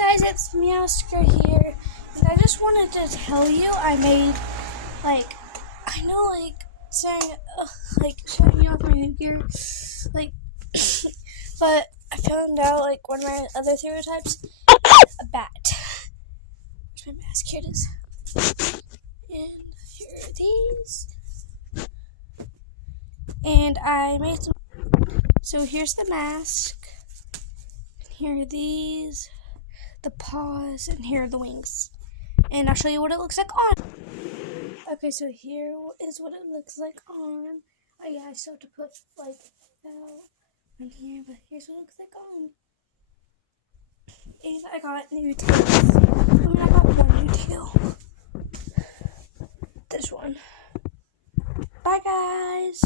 guys, it's Meowsker here, and I just wanted to tell you I made, I know, saying, showing you off my new gear, but I found out, one of my other stereotypes, a bat. Where's my mask? Here it is. And here are these. And I made some, so here's the mask, and here are these, the paws, and here are the wings. And I'll show you what it looks like on. Okay, so here is what it looks like on. Oh yeah, I still have to put out on here, but here's what it looks like on. And I got new tails. I got one new tail. This one. Bye guys.